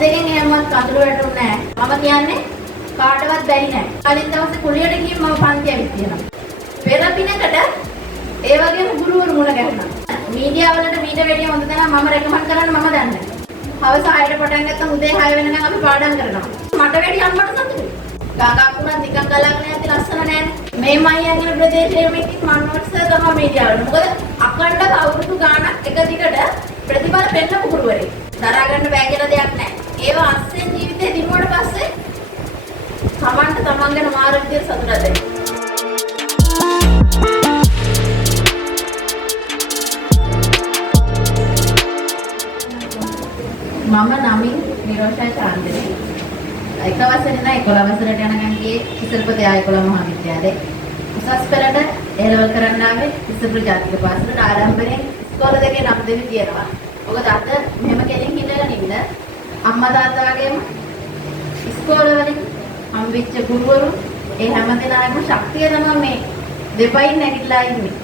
දෙකෙන් එහෙමවත් කඳුළු වැටුන්නේ නැහැ. මම කියන්නේ කාටවත් බැරි නැහැ. කලින් දවසේ කුලියට ගිහින් මම පන්ති ඇවිත් තියෙනවා. පෙර පිනකට ඒ වගේම ගුරුවරු මුණ ගැහුණා. මීඩියා වලට මීට වැඩිය හොඳ තැන මම රෙකමන්ඩ් කරන්න මම දන්නේ. හවස 6ට පටන් ගත්තම උදේ 6 වෙනකන් අපි පාඩම් කරනවා. මට වැඩි අම්මට සතුටුයි. ගාගක් උනත් නිකන් ගලක් නැති ලස්සන නෑනේ. මේ මයියන් යන ප්‍රදේශයේ මේක මන්නොට්ස් තමයි මීඩියා වල. මොකද අකණ්ඩ අවුරුදු ගාණක් එක දිගට ප්‍රතිඵල පෙන්නපු ගුරුවරයෙක්. දරා ගන්න බෑ කියලා දෙයක් නෑ. ඒව අස්සෙන් ජීවිතේ දිනුවට පස්සේ තමන්ට තමන් ගැන මාර විදියට සතුටක් දැනෙනවා. මම නමින් නිරෝෂා චාන්දිනී. එක වසරේ ඉඳන් 11 වසරට යනකම් ගියේ ඉස්සල්පතේ ආයකොළ මහා විද්‍යාලයේ. උසස් පෙළට A-level කරන්න ආවේ ඉස්සල්පුර ජාතික පාසලට. ආරම්භයෙන් ඉස්කෝල දෙකේ නම් දෙවි තියෙනවා. මොකද අද මෙහෙම කෙලින් හිටගෙන ඉන්න අම්මා තාත්තාගේම ඉස්කෝල වලින් හම්බෙච්ච ගුරුවරු ඒ හැමදෙනාගේම ශක්තිය තමයි මේ දෙපයින් නැගිටලා ඉන්නේ.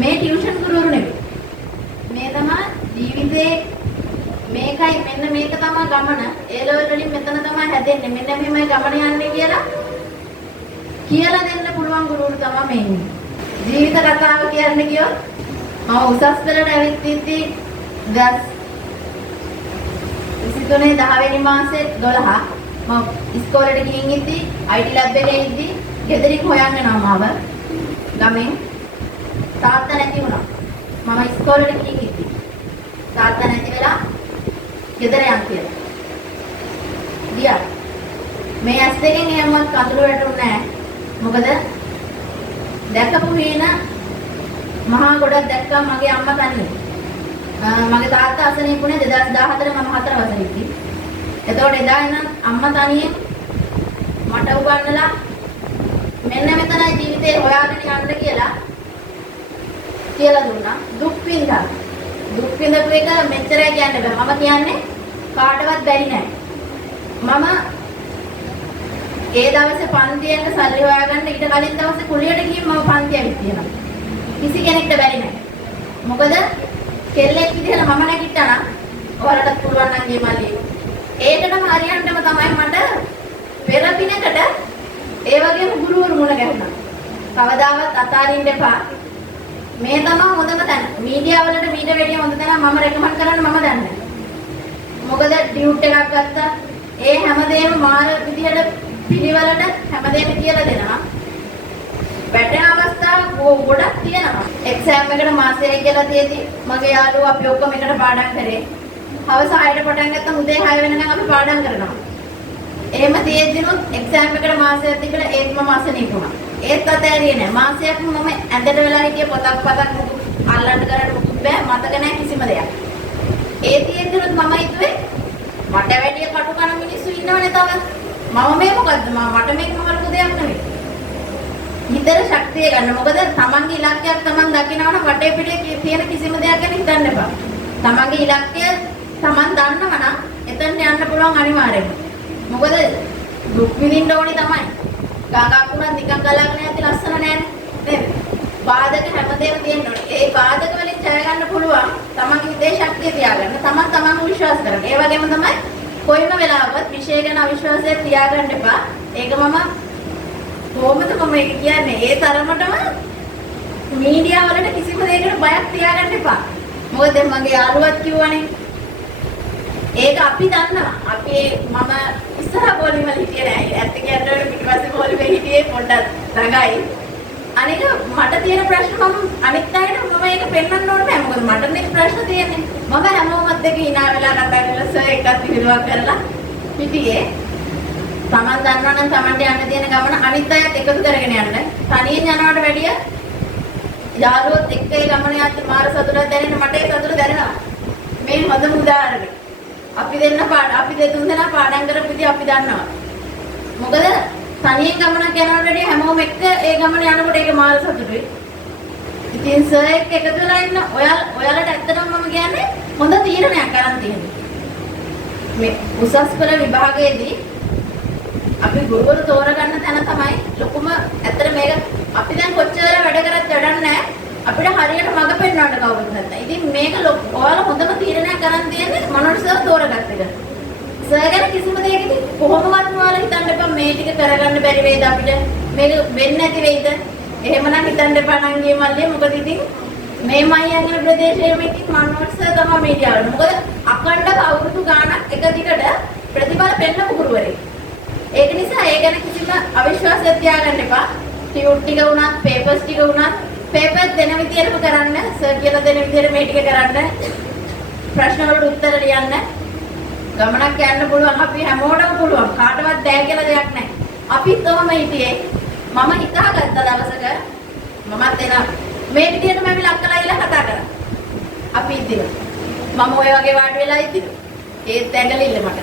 මේ ටියුෂන් ගුරුවරු නෙවෙයි. මේ තමයි ජීවිතේ මේකයි මෙන්න මේක තමයි ගමන. ඒ ලෙවල් වලින් මෙතන තමයි හැදෙන්නේ. මෙන්න මෙහෙමයි ගමන යන්නේ කියලා දෙන්න පුළුවන් ගුරුවරු තමයි මේ ඉන්නේ. ජීවිත කතාව කියන්නේ කියොත් මම උසස් පෙළට ඇවිත් ඉඳි 23 10 වෙනි මාසේ 12 මම ඉස්කෝලේට ගිහින් ඉඳි IT ලැබ් එකේ ඉඳි ගෙදරින් හොයන්න යනවා මාව. ගමෙන් තාත්තා නැති වුණා. මම ඉස්කෝලේට ගිහින් ඉඳි. තාත්තා නැති වෙලා ගෙදර යන් කියලා. ගියා. මේ ඇස් දෙකෙන් එහෙමවත් කඳුළු වැටුන්නේ නැහැ. මොකද දැකපු හේන මහා ගොඩක් දැක්කා මගේ අම්මා තනියෙන්. මගේ තාත්තා අසනීපුනේ 2014 මම 4 වසරේ ඉති. එතකොට එදා ඉඳන් අම්මා තනියෙන් මට උගන්වලා මෙන්න මෙතනයි ජීවිතේ හොයාගෙන යන්න කියලා දුන්නා. දුක් විඳා. දුක් විඳපු එක මෙච්චරයි කියන්න බෑ. මම කියන්නේ කාටවත් බැරි නෑ. මම ඒ දවසේ පන්තියෙන් සල්ලි හොයාගන්න ඊට කලින් දවසේ කුලියට ගිහින් මම පන්ති ඇවිත් තියෙනවා. කිසි කෙනෙක්ට බැරි නෑ. මොකද කෙල්ලෙක් විදිහට මම නැගිට්ටා නම් ඔයාලටත් පුළුවන් නම් ගේ මල්ලි. ඒකටම හරියන්නම තමයි මට පෙර පිනකට ඒ වගේම ගුරුවරු මුණ ගැහුණා. කවදාවත් අතාරින්න එපා. මේ තමයි හොඳම තැන. මීඩියා වලට මීට වැඩිය හොඳ තැන මම රෙකමන්ඩ් කරන්න මම දන්නේ. මොකද ඩියුට් එකක් ගත්තා. ඒ හැමදේම මාර විදිහට පිළිවෙලට හැමදේම කියලා දෙනවා. වැටෙන අවස්ථා ගොඩක් තියෙනවා. එක්සෑම් එකට මාසෙයි කියලා තියෙදි මගේ යාළුවෝ අපි ඔක්කොම එකට පාඩම් කරේ. හවස 6ට පටන් ගත්තම උදේ 6 වෙනකන් අපි පාඩම් කරනවා. එහෙම තියෙද්දිනොත් එක්සෑම් එකට මාසයක් තිබිලා ඒත් මම අසනීප වුණා. ඒත් අතෑරියේ නෑ. මාසයක් මම ඇඳට වෙලා හිටියේ පොතක් අල්ලන්න කරන්න මොකුත් බෑ. මතක නෑ කිසිම දෙයක්. ඒ තියෙද්දිනොත් මම හිතුවේ මට වැඩිය කටු කන මිනිස්සු ඉන්නවනේ තව. මම මේ මොකද්ද? මට මේක මොකක්ද දෙයක් නෙවෙයි. හිතේ ශක්තිය ගන්න. මොකද තමන්ගේ ඉලක්කයක් තමන් දකිනවනම් වටේ පිටේ තියෙන කිසිම දෙයක් ගැන හිතන්න එපා. තමන්ගේ ඉලක්කය තමන් දන්නවනම් එතනට යන්න පුළුවන් අනිවාර්යයෙන්ම. මොකද දුක් විඳින්න ඕනේ තමයි. ගාගක් උනත් නිකන් ගලක් නැති ලස්සන නෑනේ. නේද? බාධක හැමදේම තියෙන්න ඕනේ. ඒ බාධක වලින් ජය ගන්න පුළුවන්. තමන්ගේ හිතේ ශක්තිය තියාගන්න. තමන්ව විශ්වාස කරගන්න. ඒ වගේම තමයි කොයිම වෙලාවකත් විශේෂ ගැන අවිශ්වාසය තියාගන්න එපා. ඒක මම කොහොමද මම ඒක කියන්නේ? ඒ තරමටම මීඩියා වලට කිසිම දෙයකට බයක් තියාගන්න එපා. මොකද මගේ යාළුවත් කිව්වනේ. ඒක අපි දන්නවා. අපි මම ඉස්සරහ බෝලිම හිටියේ නෑ. ඇත්ත කියනකොට පිටිපස්සේ බෝලිමේ හිටියේ පොඩ්ඩක් ළඟයි. අනික මට තියෙන ප්‍රශ්න මම අනිත් අයට මම ඒක පෙන්වන්න ඕනේ නෑ. මොකද මට නේ ප්‍රශ්න තියෙන්නේ. මම හැමෝමත් එක්ක hina වෙලා කතා කරලා සර් එකක් පිළිවෙලක් කරලා හිටියේ. තමන් දන්නවා නම් තමන්ට යන්න තියෙන ගමන අනිත් අයත් එකතු කරගෙන යන්න. තනියෙන් යනවට වැඩිය යාළුවොත් එක්ක ඒ ගමන යද්දි මාර සතුටක් දැනෙන මට ඒ සතුට දැනෙනවා. මේ හොඳම උදාහරණය. අපි දෙතුන් දෙනා පාඩම් කරපු විදිහ අපි දන්නවා. මොකද තනියෙන් ගමනක් යනවට වැඩිය හැමෝම එක්ක ඒ ගමන යනකොට ඒක මාර සතුටුයි. ඉතින් සර් එක්ක එකතු වෙලා ඉන්න ඔයාලට ඇත්තටම මම කියන්නේ හොඳ තීරණයක් අරන් තියෙනවා. මේ උසස් පෙළ විභාගයේදී අපි ගුරුවරු තෝරගන්න තැන තමයි ලොකුම ඇත්තට මේක අපි දැන් කොච්චර වැඩ කරත් වැඩක් නැහැ. අපිට හරියට මඟ පෙන්වන්න කවුරුත් නැත්නම්. ඉතින් මේක ඔයාලා හොඳම තීරණයක් ගන්න තියෙන්නේ මනෝජ් සර් තෝරගත්ත එක. සර් ගැන කිසිම දෙයකදී කොහොමවත් ඔයාලා හිතන්න එපා මේ ටික කරගන්න බැරි වෙයිද අපිට මේක වෙන්නේ නැති වෙයිද එහෙමනම් හිතන්න එපා නංගී මල්ලේ මොකද ඉතින් මේ මයියන්ගල ප්‍රදේශයේ මේකේ මන්නෝට් සර් තමයි මීඩියාවල මොකද අකණ්ඩව අවුරුදු ගාණක් එක දිගට ප්‍රතිඵල පෙන්නපු ගුරුවරයෙක් ඒක නිසා ඒ ගැන කිසිම අවිශ්වාසයක් තියාගන්න එපා ටියුට් ටික වුණත් පේපර්ස් ටික වුණත් පේපර් දෙන විදියටම කරන්න සර් කියලා දෙන විදියට මේ ටික කරන්න ප්‍රශ්න වලට උත්තර ලියන්න ගමනක් යන්න පුළුවන් අපි හැමෝටම පුළුවන් කාටවත් බෑ කියලා දෙයක් නැහැ අපිත් ඔහම හිටියේ මම හිතාගත්ත දවසක මමත් එන මේ විදියටම අපි ලක්කලා ඉලා කතා කරා අපි ඉතින් මම ඔය වගේ වාඩි වෙලා ඉතින් ඒත් ඇඟලිල්ල මට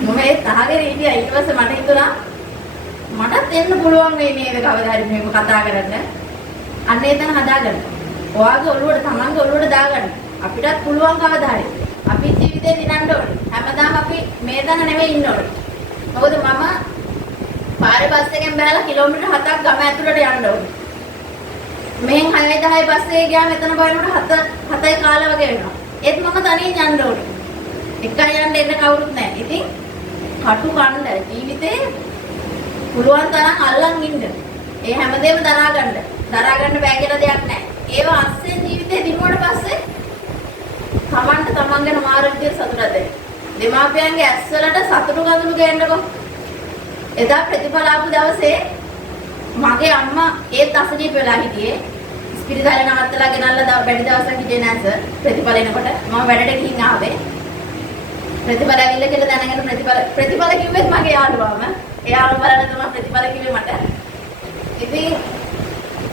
මම ඒ තාගේ හිටියා ඊට පස්සේ මට හිතුණා මටත් එන්න පුළුවන් වෙයි නේද කවදා හරි මේක කතා කරන්න අන්න එතන හදාගන්න ඔයාගේ ඔළුවට තමන්ගේ ඔළුවට දාගන්න අපිටත් පුළුවන් කවදා හරි අපි ජීවිතේ දිනන්න ඕනේ. හැමදාම අපි මේ දන නෙවෙයි ඉන්න ඕනේ. මොකද මම පාරේ බස් එකෙන් බැලලා කිලෝමීටර් 7ක් ගම ඇතුළට යන්න ඕනේ. මෙහෙන් 6:10 බස් එකේ ගියාම එතන බලනකොට 7යි කාලා වගේ වෙනවා. ඒත් මම තනියෙන් යන්න ඕනේ. එකයි යන්න එන්න කවුරුත් නැහැ. ඉතින් කටු කන්න ජීවිතේ පුළුවන් තරම් අල්ලන් ඉන්න. ඒ හැමදේම දරා ගන්න. දරා ගන්න බෑ කියලා දෙයක් නැහැ. ඒව අස්සෙන් ජීවිතේ දිනුවට පස්සේ තමන්ට තමන් ගැන මාර විදියට සතුටක් දැනෙන. දෙමාපියන්ගේ ඇස්වලට සතුටු ගඳුළු ගේන්නකො. එදා ප්‍රතිඵල ආපු දවසේ මගේ අම්මා ඒත් අසනීප වෙලා හිටියේ. ස්පිරිතාලේ නවත්තලා ගෙනල්ලා වැඩි දවසක් හිටියේ නෑ සර්. ප්‍රතිඵල එනකොට මම වැඩට ගිහින් ආවේ. ප්‍රතිඵල ඇවිල්ලා කියලා දැනගෙන ප්‍රතිඵල කිව්වෙත් මගේ යාළුවාම. එයාම බලන්න තමයි ප්‍රතිඵල කිව්වේ මට. ඉතින්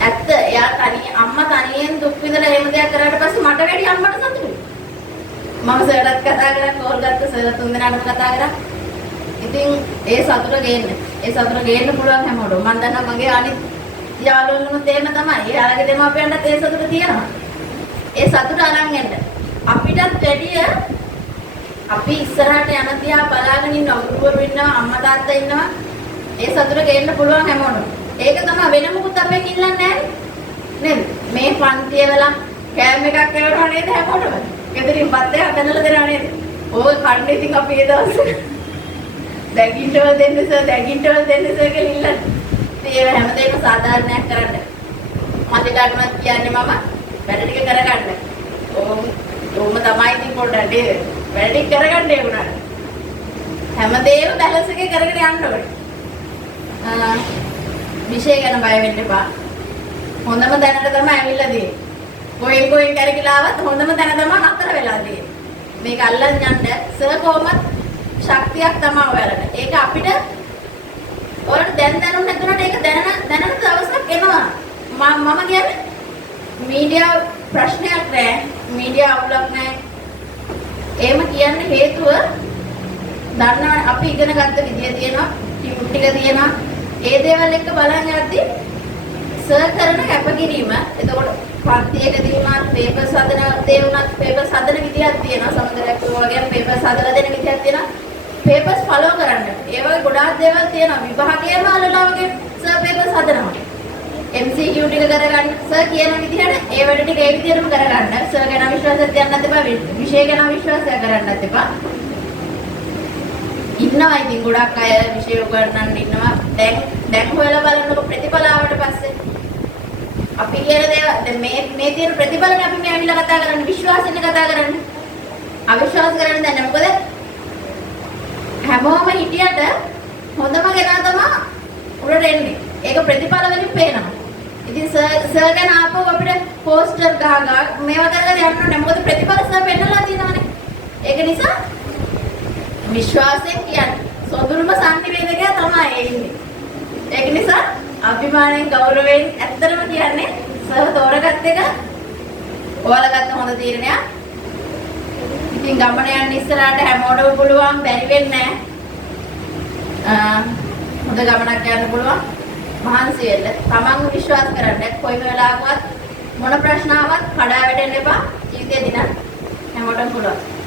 ඇත්ත එයා අම්මා තනියෙන් දුක් විඳලා එහෙම දෙයක් කරාට පස්සේ මට වැඩි අම්මට සතුටුයි. මම සර්ටත් කතා කරා කෝල් ගත්ත සර් තුන් දෙනාටම කතා කරා. ඉතින් ඒ සතුට ගේන්න පුළුවන් හැමෝටම. මම දන්නවා මගේ අනිත් යාළුවෝනුත් එහෙම තමයි. එයාලගේ දෙමාපියන්ටත් ඒ සතුට තියෙනවා. ඒ සතුට අරන් එන්න. අපිටත් වැඩිය අපි ඉස්සරහට යන තියා බලාගෙන ඉන්න ගුරුවරු ඉන්නවා අම්මා තාත්තා ඉන්නවා. ඒ සතුට ගේන්න පුළුවන් හැමෝටම. ඒක තමයි වෙන මොකුත් අපෙන් ඉල්ලන්නේ නැහැ නේද? මේ පන්තිය වල කෑම එකක් කරනවා නේද හැමෝටම? ගෙදරින් පත් එකක් බඳලා දෙනවා නේද? ඕක කන්නේ ඉතින් අපි ඒ දවස්වල දැගින්ටවල දෙන්න සර් කියලා ඉල්ලන්නේ. ඉතින් ඒව හැමදේම සාධාරණයක් කරන්න. මන්දිලාටමත් කියන්නේ මම වැඩ ටික කරගන්න. ඕම තමයි ඉතින් පොඩ්ඩක් නේද? වැඩ ටික කරගන්න ඒ උනාට. හැමදේම බැලන්ස් එකේ කරගෙන යන්න ඕනේ. විෂය ගැන බය වෙන්න එපා. හොඳම දැනට තමයි ඇවිල්ලා තියෙන්නේ. කොහෙන් කරකිලාවත් හොඳම දැන තමයි නතර වෙලා තියෙන්නේ. මේක අල්ලන් යන්න සර් කොහොමත් ශක්තියක් තමයි ඔයාලට. ඒක අපිට ඔයාලට දැනුම් නැතුනට ඒක දැනන දවසක් එනවා. මම කියන්නේ මීඩියා ප්‍රශ්නයක් නෑ. මීඩියා අවුලක් නෑ. එහෙම කියන්න හේතුව දන්නවා අපි ඉගෙන ගත්ත විදිය තියෙනවා. ටියුට් ටික තියෙනවා. ඒ දේවල් එක්ක බලන් යද්දී සර් කරන කැපකිරීම එතකොට පන්තියකදී උනත් පේපර්ස් හදන දේ උනත් පේපර්ස් හදන විදියක් තියෙනවා සමහරවිට වගේ පේපර්ස් හදලා දෙන විදියක් තියෙනවා පේපර්ස් ෆලෝ කරන්න ඒ වගේ ගොඩාක් දේවල් තියෙනවා විභාගයේම අල්ලලා වගේ සර් පේපර්ස් හදනවා MCQ ටික කරගන්න සර් කියන විදිහට ඒ වැඩ ටික ඒ විදිහටම කරගන්න සර් ගැන විශ්වාසයක් තියන්නත් එපා විෂය ගැන විශ්වාසයක් කරන්නත් එපා ඉන්නවා ඉතින් ගොඩක් අය විෂය උගන්වන්න ඉන්නවා දැන් හොයලා බලනකොට ප්‍රතිඵල ආවට පස්සේ අපි කියන දේවල් දැන් මේ තියෙන ප්‍රතිඵලනේ අපි මේ අවිලා කතා කරන්නේ විශ්වාසයෙන් කතා කරන්නේ අවිශ්වාස කරන්නේ දැන් මොකද හැමෝම හිටියට හොඳම කෙනා තමයි උඩට එන්නේ ඒක ප්‍රතිඵල වලින් පේනවා ඉතින් සර් ගැන ආපහු අපිට පෝස්ටර් ගහගා මේවා කරලා යන්න ඕනේ මොකද ප්‍රතිඵල සර් පෙන්නලා තියෙනවානේ ඒක නිසා විශ්වාසයෙන් කියන්නේ සොඳුරුම සංනිවේදකයා තමයි ඉන්නේ. ඒක නිසා අභිමාණයෙන් ගෞරවයෙන් ඇත්තටම කියන්නේ සර් තෝරගත්ත එක ඔයාලා ගත්ත හොඳ තීරණයක්. ඉතින් ගමන යන්න ඉස්සරහට හැමෝටම පුළුවන් බැරි වෙන්නේ නැහැ. හොඳ ගමනක් යන්න පුළුවන්. මහන්සි වෙන්න. තමන්ව විශ්වාස කරන්න. කොයි වෙලාවකවත් මොන ප්‍රශ්නාවක් කඩා වැටෙන්න එපා. ජීවිතේ දින හැමෝටම පුළුවන්.